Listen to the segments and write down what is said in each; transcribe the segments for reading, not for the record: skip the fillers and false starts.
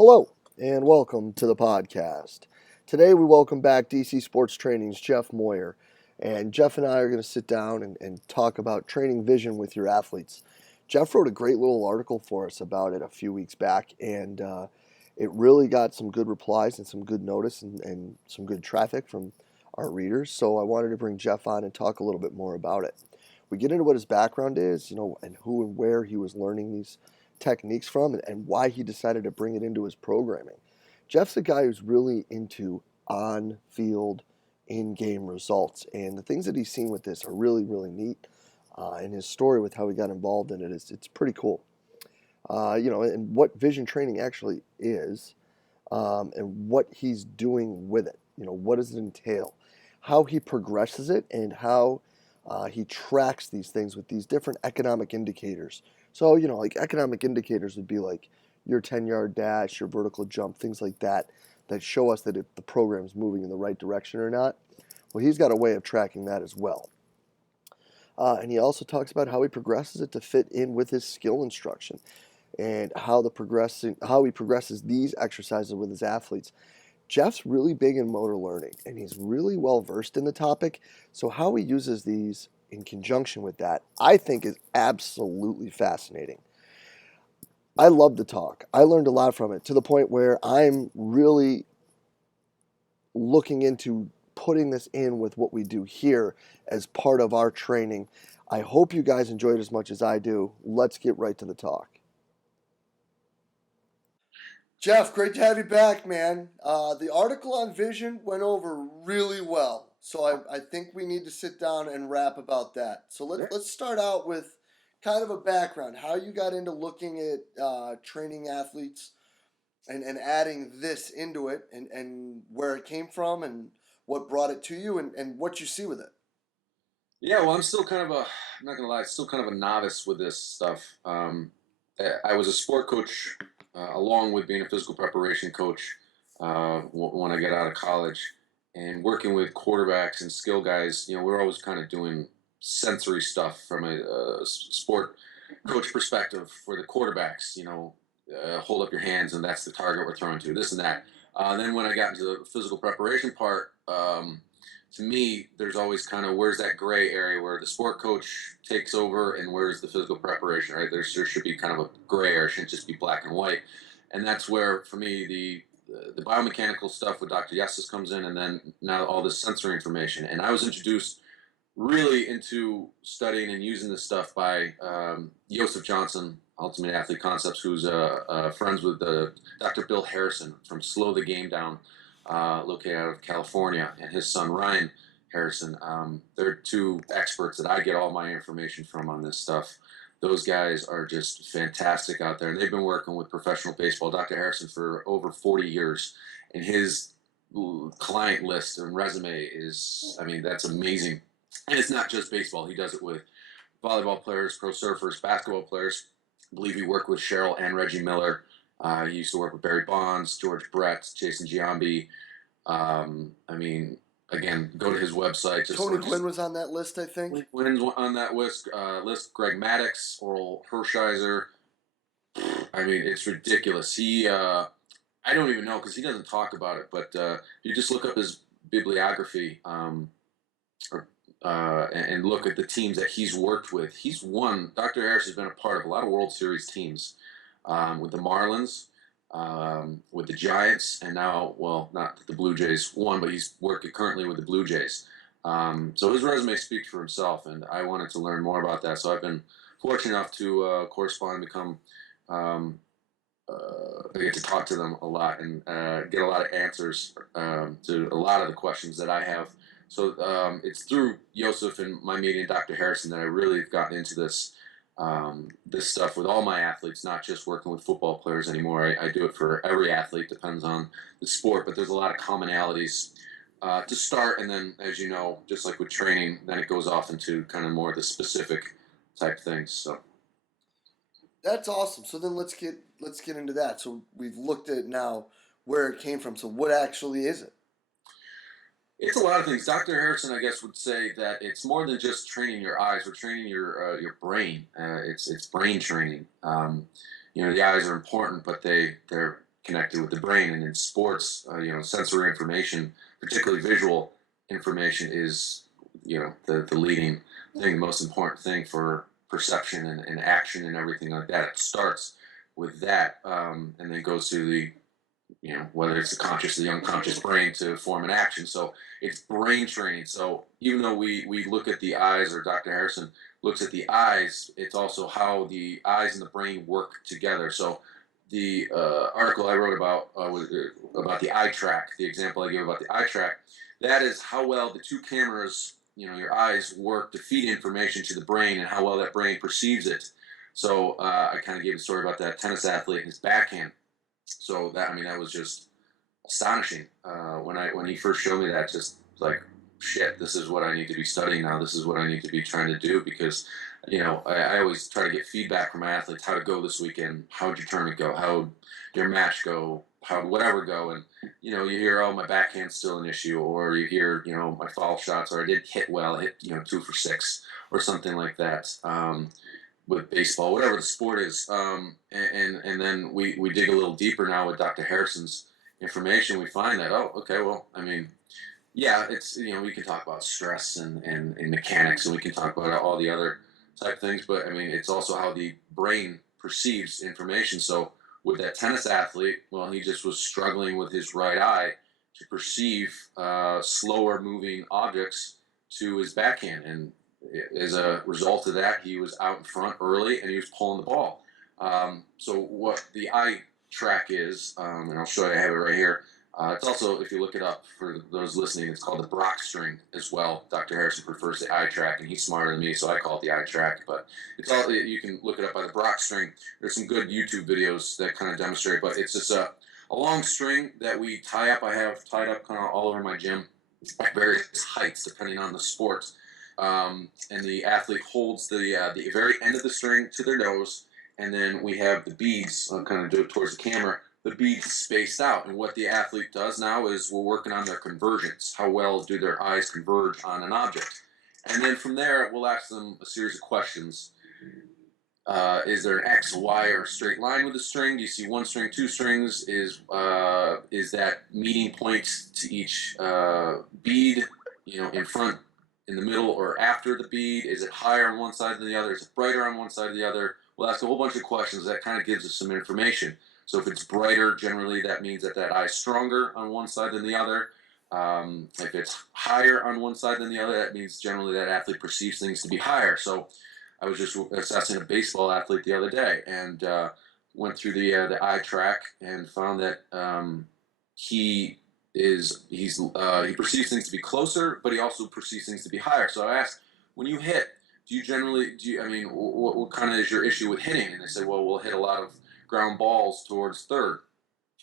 Hello, and welcome to the podcast. Today, we welcome back DC Sports Training's Jeff Moyer. And Jeff and I are going to sit down and talk about training vision with your athletes. Jeff wrote a great little article for us about it a few weeks back, and it really got some good replies and some good notice and some good traffic from our readers. So I wanted to bring Jeff on and talk a little bit more about it. We get into what his background is, and who and where he was learning these techniques from and why he decided to bring it into his programming. Jeff's a guy who's really into on field, in game results, and the things that he's seen with this are really, really neat. And his story with how he got involved in it it's pretty cool. And what vision training actually is, and what he's doing with it. What does it entail? How he progresses it, and how he tracks these things with these different economic indicators. So, like economic indicators would be like your 10-yard dash, your vertical jump, things like that, that show us that if the program's moving in the right direction or not. Well, he's got a way of tracking that as well. And he also talks about how he progresses it to fit in with his skill instruction and how he progresses these exercises with his athletes. Jeff's really big in motor learning, and he's really well versed in the topic. So how he uses these in conjunction with that, I think, is absolutely fascinating. I love the talk. I learned a lot from it to the point where I'm really looking into putting this in with what we do here as part of our training. I hope you guys enjoyed as much as I do. Let's get right to the talk. Jeff, great to have you back, man. The article on vision went over really well, so I think we need to sit down and rap about that. So let's start out with kind of a background, how you got into looking at training athletes and adding this into it, and where it came from, and what brought it to you, and what you see with it. Yeah, well, I'm still kind of I'm not gonna lie, still kind of a novice with this stuff. I was a sport coach along with being a physical preparation coach when I got out of college, and working with quarterbacks and skill guys. We're always kind of doing sensory stuff from a sport coach perspective for the quarterbacks. Hold up your hands, and that's the target we're throwing to. This and that. Then when I got into the physical preparation part. To me, there's always kind of where's that gray area where the sport coach takes over and where's the physical preparation, right? There should be kind of a gray area, it shouldn't just be black and white. And that's where, for me, the biomechanical stuff with Dr. Yessis comes in, and then now all this sensory information. And I was introduced really into studying and using this stuff by Joseph Johnson, Ultimate Athlete Concepts, who's friends with Dr. Bill Harrison from Slow the Game Down, located out of California, and his son Ryan Harrison. They're two experts that I get all my information from on this stuff. Those guys are just fantastic out there, and they've been working with professional baseball. Dr. Harrison for over 40 years, and his client list and resume is, I mean, that's amazing. And it's not just baseball. He does it with volleyball players, pro surfers, basketball players. I believe he worked with Cheryl and Reggie Miller. He used to work with Barry Bonds, George Brett, Jason Giambi. I mean, again, go to his website. Tony Gwynn was on that list, I think. Wynn's on that list. Greg Maddox, Oral Hershiser. I mean, it's ridiculous. I don't even know because he doesn't talk about it. But you just look up his bibliography, or and look at the teams that he's worked with. He's won. Dr. Harris has been a part of a lot of World Series teams, with the Marlins, with the Giants, and now, well, not the Blue Jays won, but he's working currently with the Blue Jays. So his resume speaks for himself, and I wanted to learn more about that. So I've been fortunate enough to correspond and become. I get to talk to them a lot and get a lot of answers to a lot of the questions that I have. So it's through Joseph and my meeting Dr. Harrison that I really have gotten into this stuff with all my athletes, not just working with football players anymore. I do it for every athlete, depends on the sport, but there's a lot of commonalities to start, and then, as you know, just like with training, then it goes off into kind of more of the specific type things. So That's awesome. So then let's get into that. So we've looked at now where it came from. So what actually is it? it's a lot of things. Dr. Harrison, I guess, would say that it's more than just training your eyes. We're training your brain. It's brain training. The eyes are important, but they're connected with the brain. And in sports, sensory information, particularly visual information, is the leading thing, the most important thing for perception and action and everything like that. It starts with that, and then goes to the whether it's the conscious or the unconscious brain to form an action. So it's brain training. So even though we look at the eyes, or Dr. Harrison looks at the eyes, it's also how the eyes and the brain work together. So the article I wrote about the eye track, the example I gave about the eye track, that is how well the two cameras, your eyes, work to feed information to the brain and how well that brain perceives it. So I kind of gave a story about that tennis athlete and his backhand. So that was just astonishing when he first showed me that. Just like, shit, this is what I need to be studying now. This is what I need to be trying to do, because I always try to get feedback from my athletes. How to go this weekend? How'd your tournament go? How'd your match go? How'd whatever go? And you hear, oh, my backhand's still an issue, or you hear, my foul shots, or I didn't hit well. I hit 2 for 6 or something like that. With baseball, whatever the sport is, and then we dig a little deeper now with Dr. Harrison's information. We find that, oh, okay, well, yeah, it's we can talk about stress and mechanics, and we can talk about all the other type things, but it's also how the brain perceives information. So with that tennis athlete, well, he just was struggling with his right eye to perceive slower moving objects to his backhand, and as a result of that, he was out in front early and he was pulling the ball. So what the eye track is, and I'll show you, I have it right here. It's also, if you look it up for those listening, it's called the Brock string as well. Dr. Harrison prefers the eye track, and he's smarter than me, so I call it the eye track. But it's all, you can look it up by the Brock string. There's some good YouTube videos that kind of demonstrate, but it's just a long string that we tie up. I have tied up kind of all over my gym at various heights, depending on the sport. And the athlete holds the very end of the string to their nose, and then we have the beads, kind of do it towards the camera, the beads spaced out. And what the athlete does now is we're working on their convergence. How well do their eyes converge on an object? And then from there, we'll ask them a series of questions. Is there an X, a Y, or a straight line with the string? Do you see one string, two strings? Is that meeting point to each bead, in front, in the middle, or after the bead? Is it higher on one side than the other? Is it brighter on one side or the other? We'll ask a whole bunch of questions that kind of gives us some information. So if it's brighter, generally that means that eye is stronger on one side than the other. If it's higher on one side than the other, that means generally that athlete perceives things to be higher. So I was just assessing a baseball athlete the other day, and went through the eye track and found that he perceives things to be closer, but he also perceives things to be higher. So I asked, when you hit, what kind of is your issue with hitting? And they said, well, we'll hit a lot of ground balls towards third.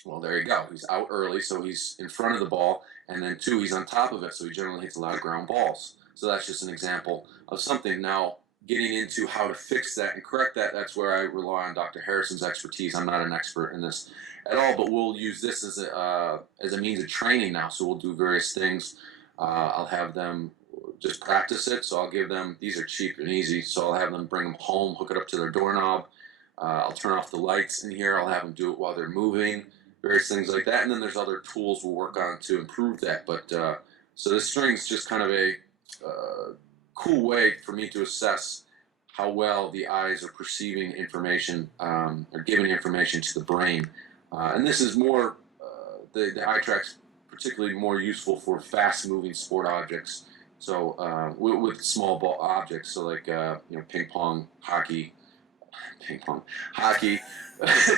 Well, there you go. He's out early, so he's in front of the ball, and then 2, he's on top of it, so he generally hits a lot of ground balls. So that's just an example of something. Now, getting into how to fix that and correct that, that's where I rely on Dr. Harrison's expertise. I'm not an expert in this at all, but we'll use this as a means of training now. So we'll do various things. I'll have them just practice it. So I'll give them, these are cheap and easy, so I'll have them bring them home, hook it up to their doorknob. I'll turn off the lights in here. I'll have them do it while they're moving, various things like that. And then there's other tools we'll work on to improve that. But so this string's just kind of a cool way for me to assess how well the eyes are perceiving information, or giving information to the brain. And this is more, the eye track's particularly more useful for fast-moving sport objects. So with small ball objects, so like ping pong, hockey,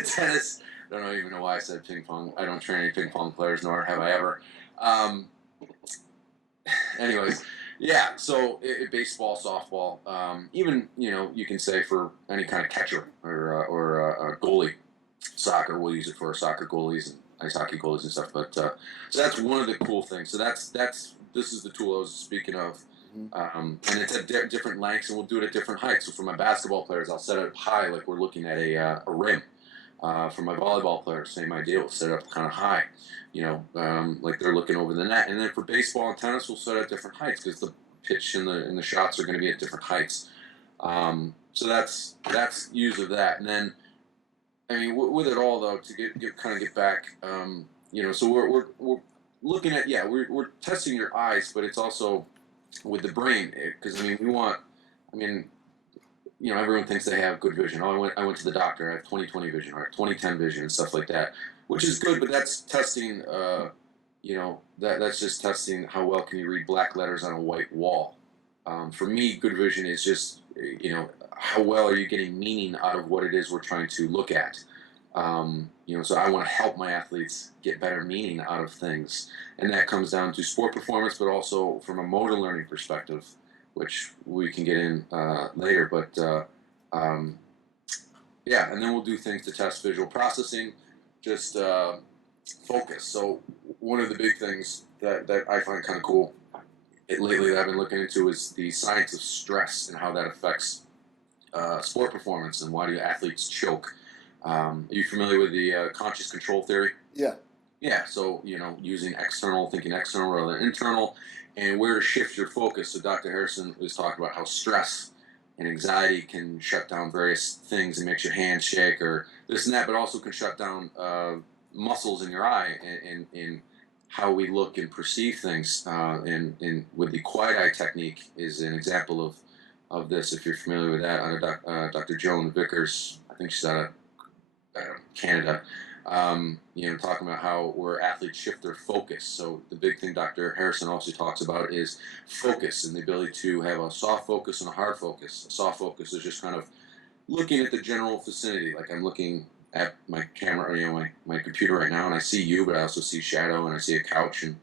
tennis. I don't even know why I said ping pong. I don't train any ping pong players, nor have I ever. Anyways, yeah. So baseball, softball, even you can say for any kind of catcher or a goalie. Soccer, we'll use it for soccer goalies and ice hockey goalies and stuff. But so that's one of the cool things. So this is the tool I was speaking of. And it's at different lengths, and we'll do it at different heights. So for my basketball players, I'll set it up high, like we're looking at a rim. For my volleyball players, same idea. We'll set it up kind of high, like they're looking over the net. And then for baseball and tennis, we'll set it at different heights because the pitch and the shots are going to be at different heights. So that's use of that. And then I mean, with it all though, to get back, so we're looking at, we're testing your eyes, but it's also with the brain, because I mean we want, I mean, everyone thinks they have good vision. Oh, I went to the doctor. I have 20/20 vision or 20/10 vision and stuff like that, which is good, but that's testing. That's just testing how well can you read black letters on a white wall. For me, good vision is just how well are you getting meaning out of what it is we're trying to look at. So I want to help my athletes get better meaning out of things, and that comes down to sport performance, but also from a motor learning perspective, which we can get in later. But yeah, and then we'll do things to test visual processing, just focus. So one of the big things that I find kind of cool lately that I've been looking into is the science of stress and how that affects sport performance and why do athletes choke. Are you familiar with the conscious control theory? Yeah. Yeah, so using thinking external rather than internal, and where to shift your focus. So Dr. Harrison was talking about how stress and anxiety can shut down various things and makes your hands shake or this and that, but also can shut down muscles in your eye and how we look and perceive things. And with the quiet eye technique is an example of this. If you're familiar with that, Dr. Joan Vickers, I think she's out of Canada, talking about how where athletes shift their focus. So the big thing Dr. Harrison also talks about is focus and the ability to have a soft focus and a hard focus. A soft focus is just kind of looking at the general vicinity, like I'm looking at my camera, my computer right now, and I see you, but I also see shadow and I see a couch and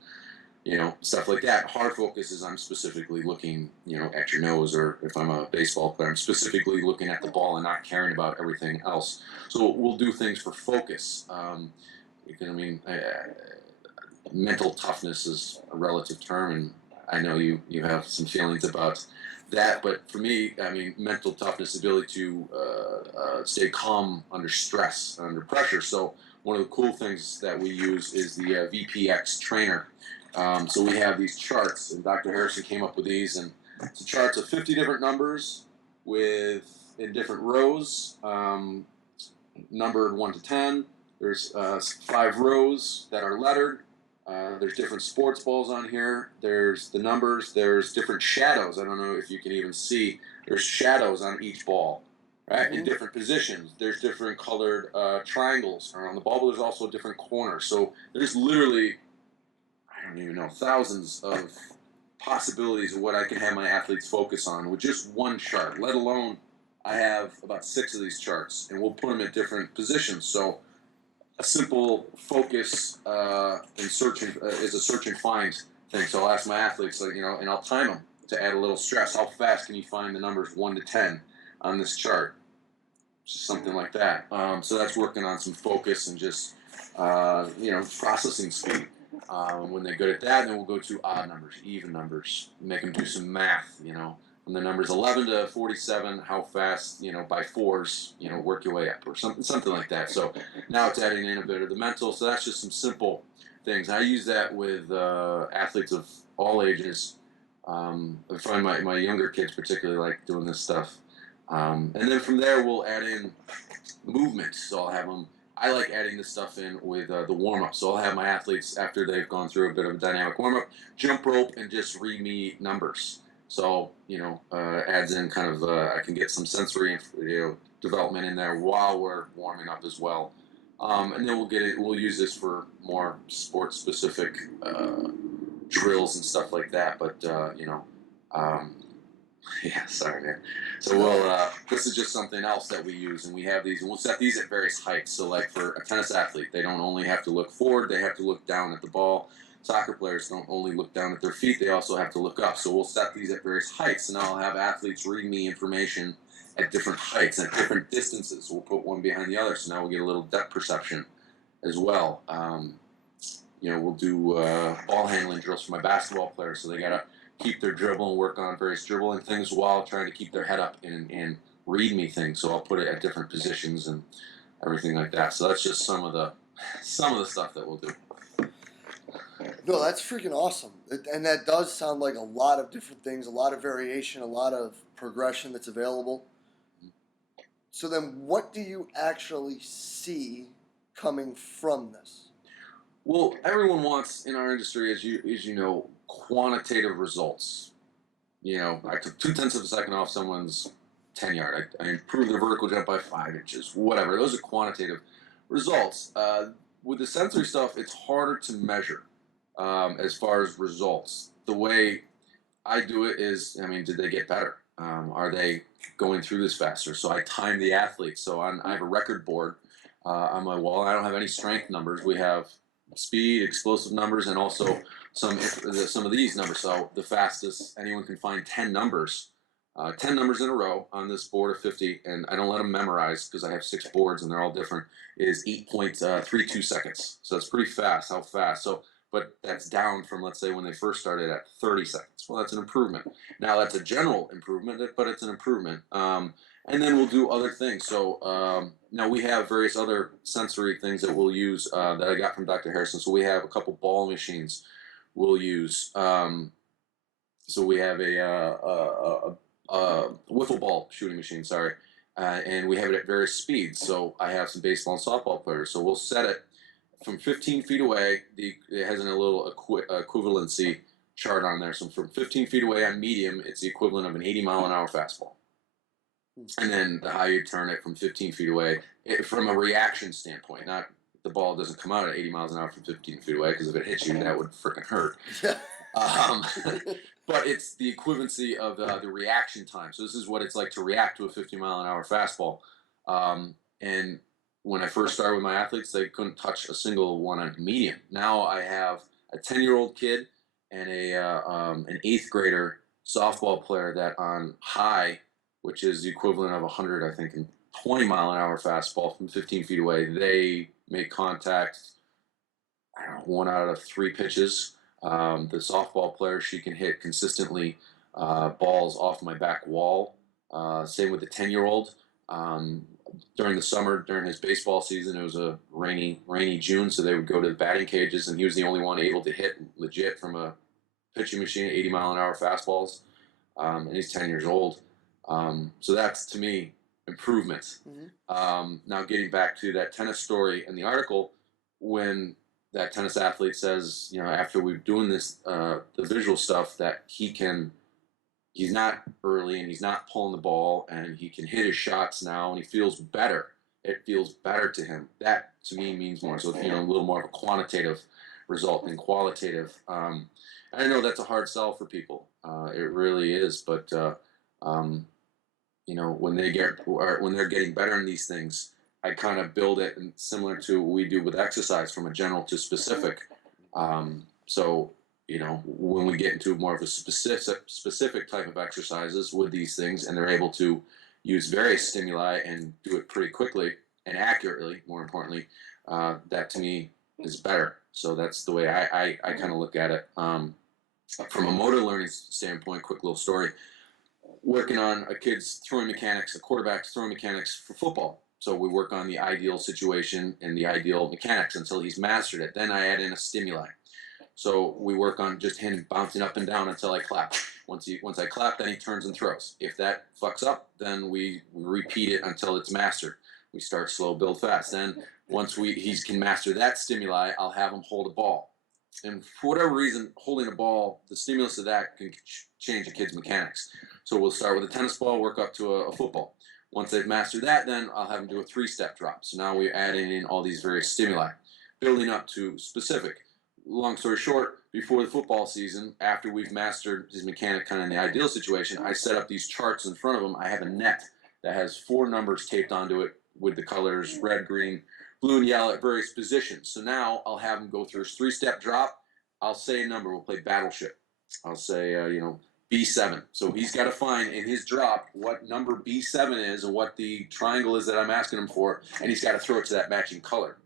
stuff like that. Hard focus is I'm specifically looking, at your nose, or if I'm a baseball player, I'm specifically looking at the ball and not caring about everything else. So we'll do things for focus. I mean, mental toughness is a relative term, and I know you have some feelings about that. But for me, I mean, mental toughness, ability to stay calm under stress, under pressure. So one of the cool things that we use is the VPX trainer. So we have these charts, and Dr. Harrison came up with these, and it's charts of 50 different numbers in different rows, numbered 1 to 10. There's 5 rows that are lettered. There's different sports balls on here. There's the numbers. There's different shadows. I don't know if you can even see. There's shadows on each ball, right? In different positions. There's different colored triangles around the ball, but there's also different corners. So there's literally, I don't even know, thousands of possibilities of what I can have my athletes focus on with just one chart, let alone I have about 6 of these charts, and we'll put them at different positions. So a simple focus in searching is a search and find thing. So I'll ask my athletes, and I'll time them to add a little stress. How fast can you find the numbers 1 to 10 on this chart? Just something like that. So that's working on some focus and just processing speed. When they're good at that, then we'll go to odd numbers, even numbers, make them do some math. When the number's 11 to 47, how fast, by fours, work your way up, or something like that. So now it's adding in a bit of the mental. So that's just some simple things. I use that with athletes of all ages. I find my younger kids particularly like doing this stuff. And then from there, we'll add in movement. So I'll have them. I like adding this stuff in with the warm up. So I'll have my athletes, after they've gone through a bit of a dynamic warm up, jump rope and just read me numbers. So adds in kind of I can get some sensory development in there while we're warming up as well. And then we'll use this for more sports specific drills and stuff like that. But um, yeah, sorry, man. So this is just something else that we use, and we have these, and we'll set these at various heights. So, like for a tennis athlete, they don't only have to look forward; they have to look down at the ball. Soccer players don't only look down at their feet; they also have to look up. So we'll set these at various heights, and I'll have athletes read me information at different heights, at different distances. We'll put one behind the other, so now we'll get a little depth perception as well. We'll do ball handling drills for my basketball players, so they gotta keep their dribble and work on various dribbling things while trying to keep their head up and read me things. So I'll put it at different positions and everything like that. So that's just some of the stuff that we'll do. No, that's freaking awesome. And that does sound like a lot of different things, a lot of variation, a lot of progression that's available. So then, what do you actually see coming from this? Well, everyone wants in our industry, as you know, quantitative results. You know, I took 2/10 of a second off someone's 10 yard. I improved their vertical jump by 5 inches. Whatever. Those are quantitative results. With the sensory stuff, it's harder to measure as far as results. The way I do it is, I mean, did they get better? Are they going through this faster? So I time the athletes. So I have a record board on my wall. I don't have any strength numbers. We have speed, explosive numbers, and also some of these numbers. So the fastest anyone can find 10 numbers in a row on this board of 50, and I don't let them memorize because I have 6 boards and they're all different. Is 8.32 seconds. So it's pretty fast. How fast? So but that's down from, let's say, when they first started at 30 seconds. Well, that's an improvement. Now, that's a general improvement, but it's an improvement. And then we'll do other things. So now we have various other sensory things that we'll use that I got from Dr. Harrison. So we have a couple ball machines we'll use. So we have a wiffle ball shooting machine, sorry. And we have it at various speeds. So I have some baseball and softball players. So we'll set it from 15 feet away. It has a little equivalency chart on there. So from 15 feet away on medium, it's the equivalent of an 80-mile-an-hour fastball. And then the higher you turn it from 15 feet away, from a reaction standpoint, not the ball doesn't come out at 80 miles an hour from 15 feet away, because if it hits you, that would freaking hurt. But it's the equivalency of the reaction time. So this is what it's like to react to a 50-mile-an-hour fastball. And when I first started with my athletes, they couldn't touch a single one on medium. Now I have a 10-year-old kid and an 8th grader softball player that on high, which is the equivalent of 100, I think, and 20-mile-an-hour fastball from 15 feet away, they make contact, I don't know, 1 out of 3 pitches. The softball player, she can hit consistently balls off my back wall. Same with the 10-year-old. During the summer, during his baseball season, it was a rainy June, so they would go to the batting cages, and he was the only one able to hit legit from a pitching machine, 80-mile-an-hour fastballs, and he's 10 years old. So that's, to me, improvements. Mm-hmm. Now, getting back to that tennis story in the article, when that tennis athlete says, you know, after we're doing this, the visual stuff, that he's not early and he's not pulling the ball and he can hit his shots now and he feels better. It feels better to him. That, to me, means more. So, you know, a little more of a quantitative result than qualitative. I know that's a hard sell for people. It really is. But, you know, when they're getting better in these things, I kind of build it and similar to what we do with exercise, from a general to specific. So, you know, when we get into more of a specific type of exercises with these things, and they're able to use various stimuli and do it pretty quickly and accurately, more importantly, that to me is better. So that's the way I kind of look at it. From a motor learning standpoint, quick little story, working on a kid's throwing mechanics, a quarterback's throwing mechanics for football. So we work on the ideal situation and the ideal mechanics until he's mastered it. Then I add in a stimuli. So we work on just him bouncing up and down until I clap. Once I clap, then he turns and throws. If that fucks up, then we repeat it until it's mastered. We start slow, build fast. Then once he can master that stimuli, I'll have him hold a ball. And for whatever reason, holding a ball, the stimulus of that can change a kid's mechanics. So we'll start with a tennis ball, work up to a football. Once they've mastered that, then I'll have them do a 3-step drop. So now we're adding in all these various stimuli, building up to specific. Long story short, before the football season, after we've mastered his mechanic kind of in the ideal situation, I set up these charts in front of him. I have a net that has 4 numbers taped onto it with the colors red, green, blue, and yellow at various positions. So now I'll have him go through his 3-step drop. I'll say a number. We'll play Battleship. I'll say, you know, B7. So he's got to find in his drop what number B7 is and what the triangle is that I'm asking him for, and he's got to throw it to that matching color.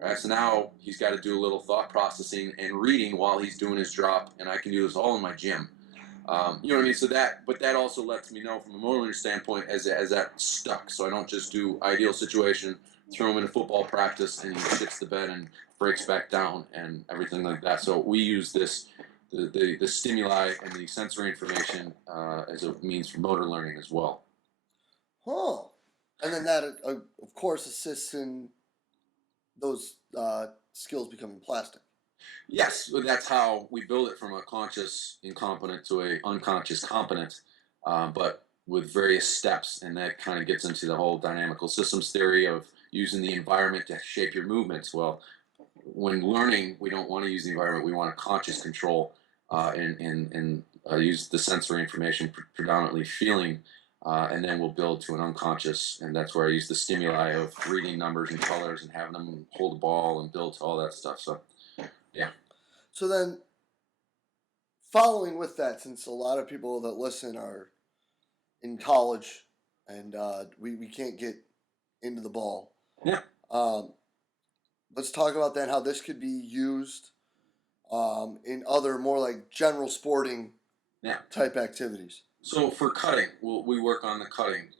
Right, so now he's got to do a little thought processing and reading while he's doing his drop, and I can do this all in my gym. You know what I mean? So that also lets me know from a motor learner standpoint as that stuck. So I don't just do ideal situation, throw him in a football practice, and he shits the bed and breaks back down and everything like that. So we use the stimuli and the sensory information as a means for motor learning as well. Huh. And then that, of course, assists in those skills becoming plastic. Yes, but that's how we build it, from a conscious incompetent to a unconscious competent, but with various steps, and that kind of gets into the whole dynamical systems theory of using the environment to shape your movements. Well, when learning, we don't want to use the environment; we want a conscious control, and use the sensory information, predominantly feeling, and then we'll build to an unconscious, and that's where I use the stimuli of reading numbers and colors and having them hold the ball and build to all that stuff. So, yeah. So then, following with that, since a lot of people that listen are in college and we can't get into the ball, Yeah. let's talk about that, how this could be used in other more like general sporting Yeah. type activities. So for cutting, we work on the cutting,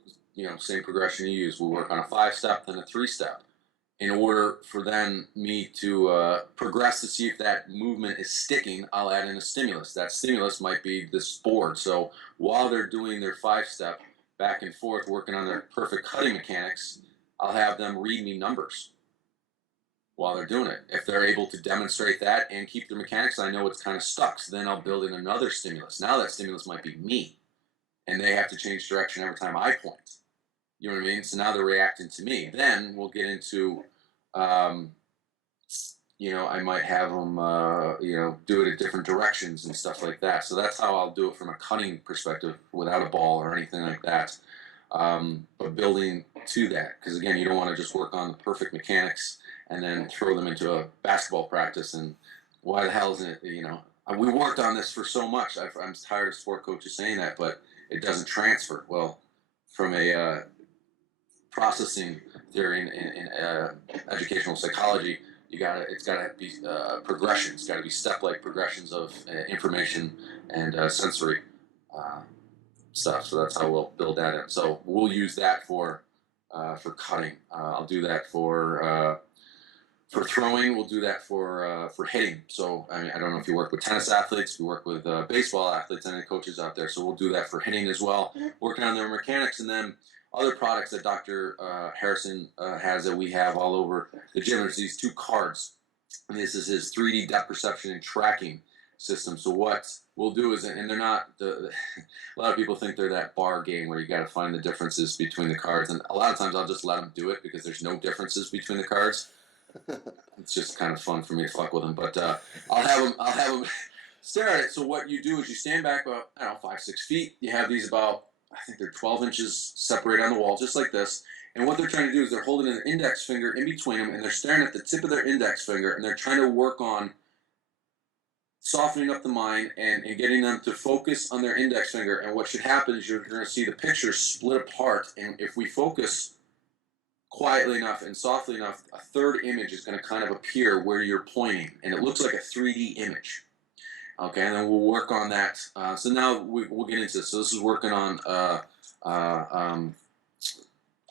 same progression you use. We'll work on a 5-step, then a 3-step. In order for then me to progress to see if that movement is sticking, I'll add in a stimulus. That stimulus might be this board. So while they're doing their 5-step back and forth, working on their perfect cutting mechanics, I'll have them read me numbers while they're doing it. If they're able to demonstrate that and keep their mechanics, I know it's kind of stuck. So then I'll build in another stimulus. Now that stimulus might be me, and they have to change direction every time I point. You know what I mean? So now they're reacting to me. Then we'll get into, um, I might have them, do it at different directions and stuff like that. So that's how I'll do it from a cutting perspective without a ball or anything like that. But building to that, because again, you don't want to just work on the perfect mechanics and then throw them into a basketball practice. And why the hell isn't it? We worked on this for so much. I'm tired of sport coaches saying that, but it doesn't transfer well from a processing theory in educational psychology. It's gotta be progressions. It's gotta be step-like progressions of information and sensory uh, stuff. So that's how we'll build that in. So we'll use that for cutting. I'll do that for throwing. We'll do that for hitting. So I mean, I don't know if you work with tennis athletes, if you work with baseball athletes, any coaches out there. So we'll do that for hitting as well, working on their mechanics, and then other products that Dr. Harrison has that we have all over the gym. There's these 2 cards. And this is his 3D depth perception and tracking system. So what we'll do is, and they're not a lot of people think they're that bar game where you got to find the differences between the cards, and a lot of times I'll just let them do it because there's no differences between the cards. It's just kind of fun for me to fuck with them, but I'll have them stare at it. So what you do is you stand back about, I don't know, 5-6 feet. You have these about, I think they're 12 inches separated on the wall, just like this. And what they're trying to do is they're holding an index finger in between them, and they're staring at the tip of their index finger, and they're trying to work on softening up the mind and getting them to focus on their index finger. And what should happen is you're going to see the picture split apart. And if we focus quietly enough and softly enough, a third image is going to kind of appear where you're pointing, and it looks like a 3D image. Okay, and then we'll work on that. So now we'll get into this. So this is working on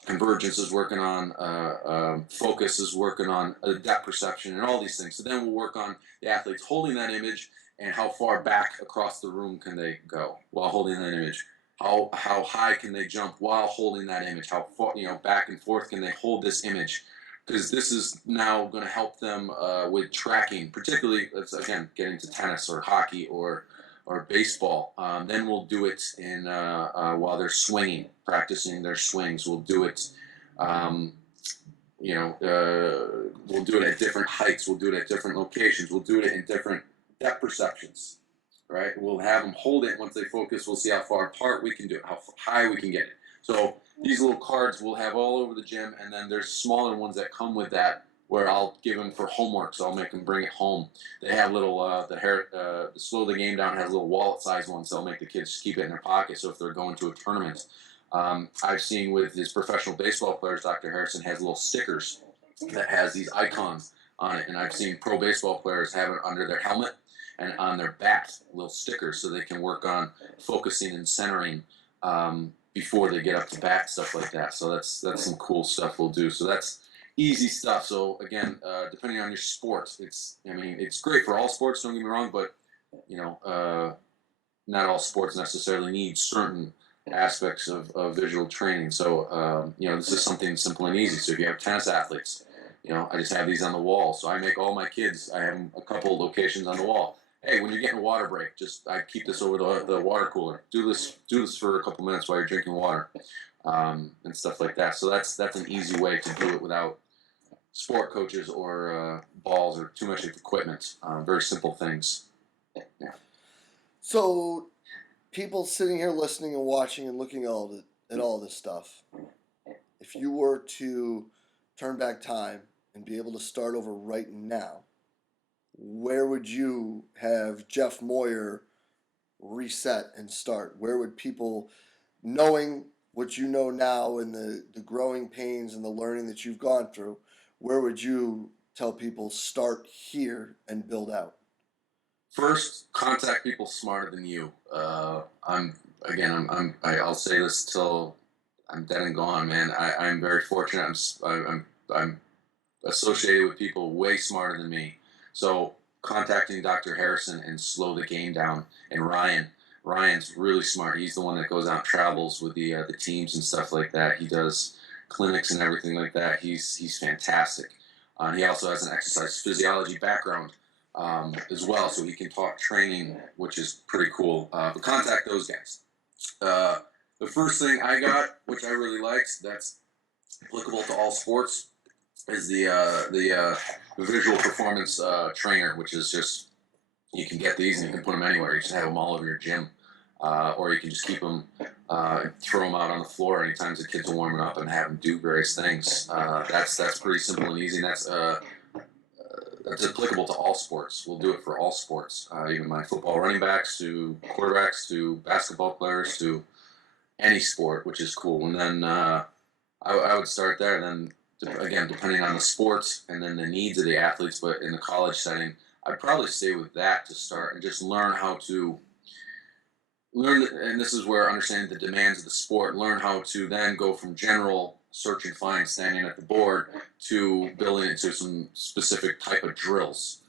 convergence, is working on focus, is working on depth perception, and all these things. So then we'll work on the athletes holding that image and how far back across the room can they go while holding that image. How high can they jump while holding that image? How far, back and forth can they hold this image? Because this is now going to help them with tracking, particularly, let's again get into tennis or hockey or baseball. Then we'll do it in while they're swinging, practicing their swings. We'll do it, we'll do it at different heights. We'll do it at different locations. We'll do it in different depth perceptions. Right? We'll have them hold it. Once they focus, we'll see how far apart we can do it, how high we can get it. So these little cards we'll have all over the gym, and then there's smaller ones that come with that where I'll give them for homework, so I'll make them bring it home. They have little, the Slow the Game Down has little wallet-sized ones, so I'll make the kids just keep it in their pocket, so if they're going to a tournament. I've seen with his professional baseball players, Dr. Harrison has little stickers that has these icons on it, and I've seen pro baseball players have it under their helmet and on their bat, little stickers, so they can work on focusing and centering before they get up to bat, stuff like that. So that's some cool stuff we'll do. So that's easy stuff. So again, depending on your sport, it's great for all sports. Don't get me wrong, but not all sports necessarily need certain aspects of visual training. So, this is something simple and easy. So if you have tennis athletes, I just have these on the wall. So I make all my kids, I have a couple locations on the wall. Hey, when you're getting a water break, I keep this over the water cooler. Do this for a couple minutes while you're drinking water, and stuff like that. So that's an easy way to do it without sport coaches or balls or too much equipment. Very simple things. Yeah. So, people sitting here listening and watching and looking at all this stuff, if you were to turn back time and be able to start over right now, where would you have Jeff Moyer reset and start? Where would people, knowing what you know now and the growing pains and the learning that you've gone through, where would you tell people start here and build out? First, contact people smarter than you. I'll say this till I'm dead and gone, man. I'm very fortunate. I'm associated with people way smarter than me. So contacting Dr. Harrison and slow the game down. And Ryan's really smart. He's the one that goes out and travels with the teams and stuff like that. He does clinics and everything like that. He's fantastic. He also has an exercise physiology background, as well, so he can talk training, which is pretty cool. But contact those guys. The first thing I got, which I really liked, that's applicable to all sports, is the visual performance trainer, which is just, you can get these and you can put them anywhere. You just have them all over your gym, or you can just keep them, throw them out on the floor anytime the kids are warming up and have them do various things. That's pretty simple and easy. And that's applicable to all sports. We'll do it for all sports, even my football running backs to quarterbacks to basketball players to any sport, which is cool. And then I would start there. And then, again, depending on the sports and then the needs of the athletes, but in the college setting, I'd probably stay with that to start and just learn how to learn. And this is where understanding the demands of the sport, learn how to then go from general search and find, standing at the board, to building into some specific type of drills,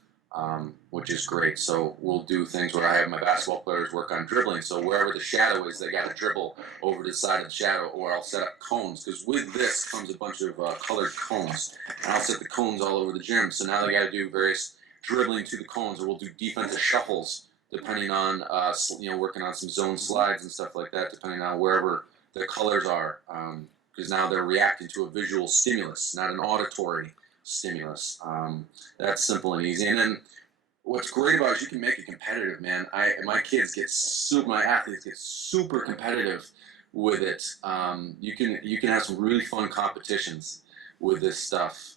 which is great. So we'll do things where I have my basketball players work on dribbling. So wherever the shadow is, they got to dribble over to the side of the shadow, or I'll set up cones, because with this comes a bunch of colored cones, and I'll set the cones all over the gym. So now they got to do various dribbling to the cones, or we'll do defensive shuffles, depending on working on some zone slides and stuff like that, depending on wherever the colors are. Because now they're reacting to a visual stimulus, not an auditory stimulus. That's simple and easy. And then what's great about it is you can make it competitive, man. My athletes get super competitive with it. You can have some really fun competitions with this stuff,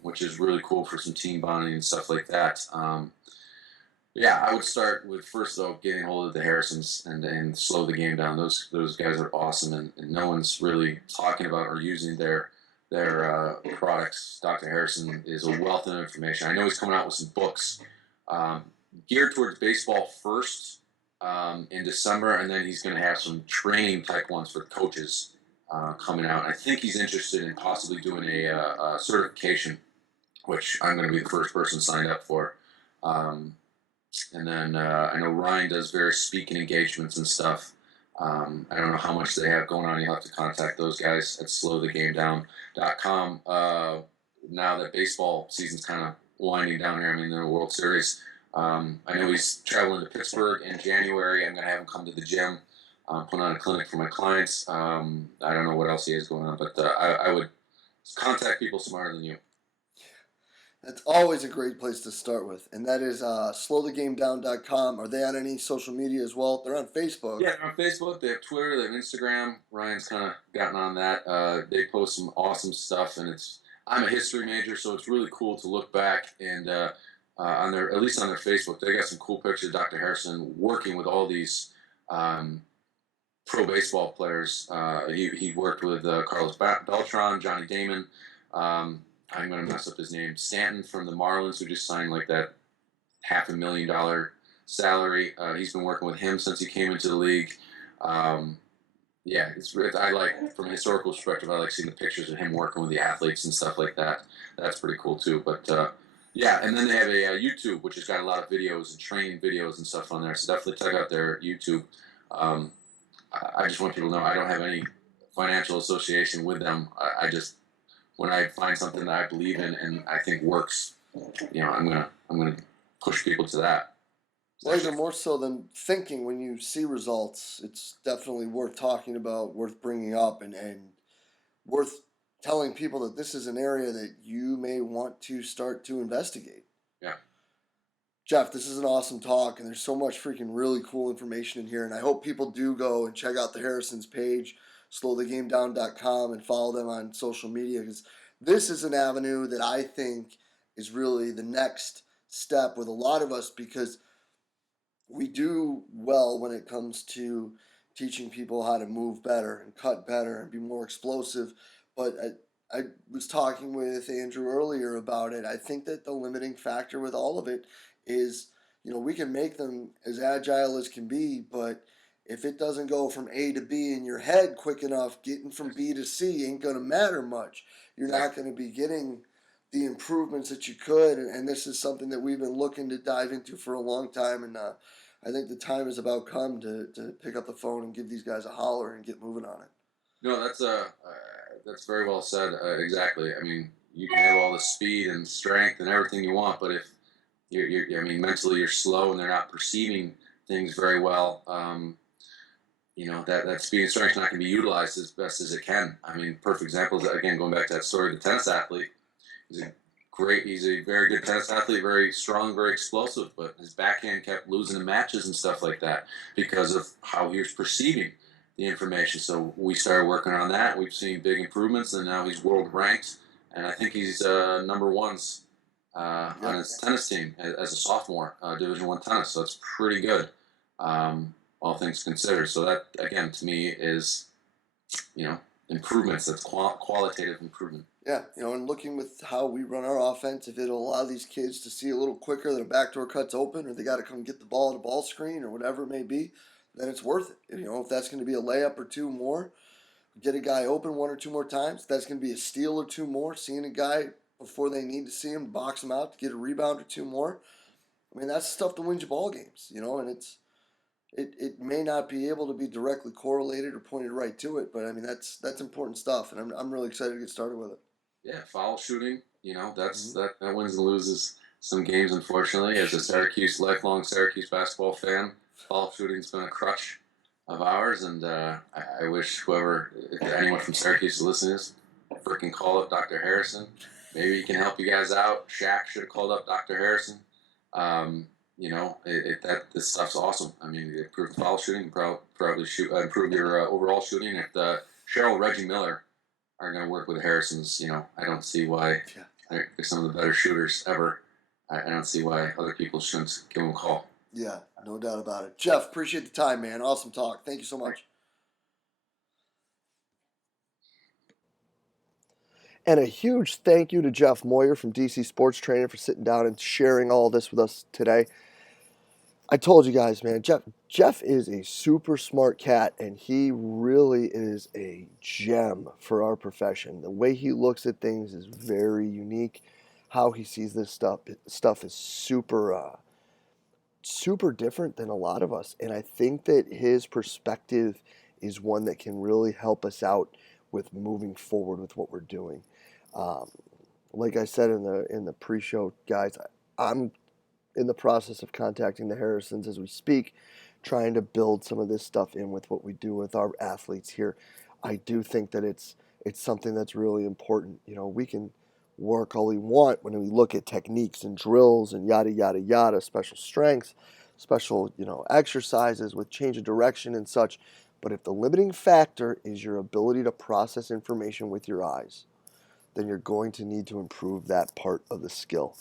which is really cool for some team bonding and stuff like that. Yeah, I would start with, first though, getting hold of the Harrisons and slow the game down. Those guys are awesome, and no one's really talking about or using their products. Dr. Harrison is a wealth of information. I know he's coming out with some books, geared towards baseball first, in December, and then he's going to have some training type ones for coaches coming out. I think he's interested in possibly doing a certification, which I'm going to be the first person signed up for. And then I know Ryan does various speaking engagements and stuff. I don't know how much they have going on. You'll have to contact those guys at slowthegamedown.com. Now that baseball season's kind of winding down here, I mean, they're in the World Series. I know he's traveling to Pittsburgh in January. I'm going to have him come to the gym, put on a clinic for my clients. I don't know what else he has going on, but I would contact people smarter than you. That's always a great place to start with, and that is slowthegamedown.com. Are they on any social media as well? They're on Facebook. Yeah, they're on Facebook. They have Twitter. They have Instagram. Ryan's kind of gotten on that. They post some awesome stuff, and I'm a history major, so it's really cool to look back and on at least on their Facebook, they got some cool pictures of Dr. Harrison working with all these pro baseball players. He worked with Carlos Beltran, Johnny Damon. I'm going to mess up his name. Stanton from the Marlins, who just signed like that $500,000 salary. He's been working with him since he came into the league. Yeah, I like, from a historical perspective, I like seeing the pictures of him working with the athletes and stuff like that. That's pretty cool too. But yeah, and then they have a YouTube, which has got a lot of videos and training videos and stuff on there. So definitely check out their YouTube. I just want people to know I don't have any financial association with them. I just, when I find something that I believe in and I think works, I'm gonna push people to that. Well, even more so than thinking, when you see results, it's definitely worth talking about, worth bringing up, and worth telling people that this is an area that you may want to start to investigate. Yeah. Jeff, this is an awesome talk, and there's so much freaking really cool information in here. And I hope people do go and check out the Harrison's page, slowthegamedown.com, and follow them on social media, because this is an avenue that I think is really the next step with a lot of us, because we do well when it comes to teaching people how to move better and cut better and be more explosive. But I was talking with Andrew earlier about it. I think that the limiting factor with all of it is, we can make them as agile as can be, but if it doesn't go from A to B in your head quick enough, getting from B to C ain't going to matter much. You're not going to be getting the improvements that you could. And this is something that we've been looking to dive into for a long time. And I think the time has about come to pick up the phone and give these guys a holler and get moving on it. No, that's very well said. Exactly. I mean, you can have all the speed and strength and everything you want, but if I mean, mentally you're slow and they're not perceiving things very well. That speed and strength is not going to be utilized as best as it can. I mean, perfect example is, again, going back to that story of the tennis athlete. He's a very good tennis athlete, very strong, very explosive, but his backhand kept losing in matches and stuff like that because of how he was perceiving the information. So we started working on that. We've seen big improvements, and now he's world ranked, and I think he's number ones on his tennis team as a sophomore, Division I tennis. So that's pretty good, all things considered. So that, again, to me is, improvements. That's qualitative improvement. Yeah, and looking with how we run our offense, if it'll allow these kids to see a little quicker that a backdoor cut's open, or they got to come get the ball at a ball screen, or whatever it may be, then it's worth it. If that's going to be a layup or two more, get a guy open one or two more times, that's going to be a steal or two more, seeing a guy before they need to see him, box him out to get a rebound or two more. I mean, that's stuff that wins you ball games, and it may not be able to be directly correlated or pointed right to it, but I mean that's important stuff, and I'm really excited to get started with it. Yeah, foul shooting. That wins and loses some games. Unfortunately, as a lifelong Syracuse basketball fan, foul shooting's been a crutch of ours, and I wish if anyone from Syracuse is listening, freaking call up Dr. Harrison. Maybe he can help you guys out. Shaq should have called up Dr. Harrison. This stuff's awesome. I mean, improve foul shooting, probably improve your overall shooting. If Cheryl Reggie Miller are going to work with the Harrisons, I don't see why they're some of the better shooters ever. I don't see why other people shouldn't give them a call. Yeah, no doubt about it. Jeff, appreciate the time, man. Awesome talk. Thank you so much. And a huge thank you to Jeff Moyer from DC Sports Training for sitting down and sharing all this with us today. I told you guys, man, Jeff is a super smart cat, and he really is a gem for our profession. The way he looks at things is very unique. How he sees this stuff is super super different than a lot of us, and I think that his perspective is one that can really help us out with moving forward with what we're doing. Um, like I said in the pre-show, guys, I'm in the process of contacting the Harrisons as we speak, trying to build some of this stuff in with what we do with our athletes here. I do think that it's something that's really important. We can work all we want when we look at techniques and drills and yada yada yada, special strengths, special exercises with change of direction and such. But if the limiting factor is your ability to process information with your eyes, then you're going to need to improve that part of the skill.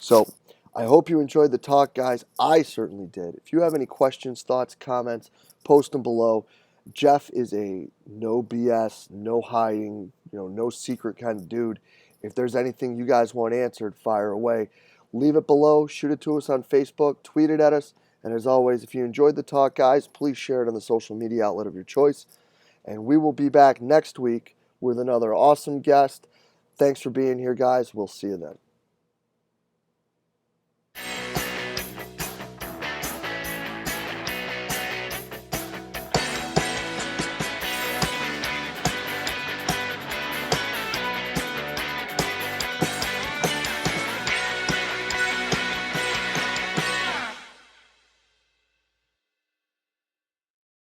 So I hope you enjoyed the talk, guys. I certainly did. If you have any questions, thoughts, comments, post them below. Jeff is a no BS, no hiding, no secret kind of dude. If there's anything you guys want answered, fire away. Leave it below, shoot it to us on Facebook, tweet it at us. And as always, if you enjoyed the talk, guys, please share it on the social media outlet of your choice. And we will be back next week with another awesome guest. Thanks for being here, guys. We'll see you then.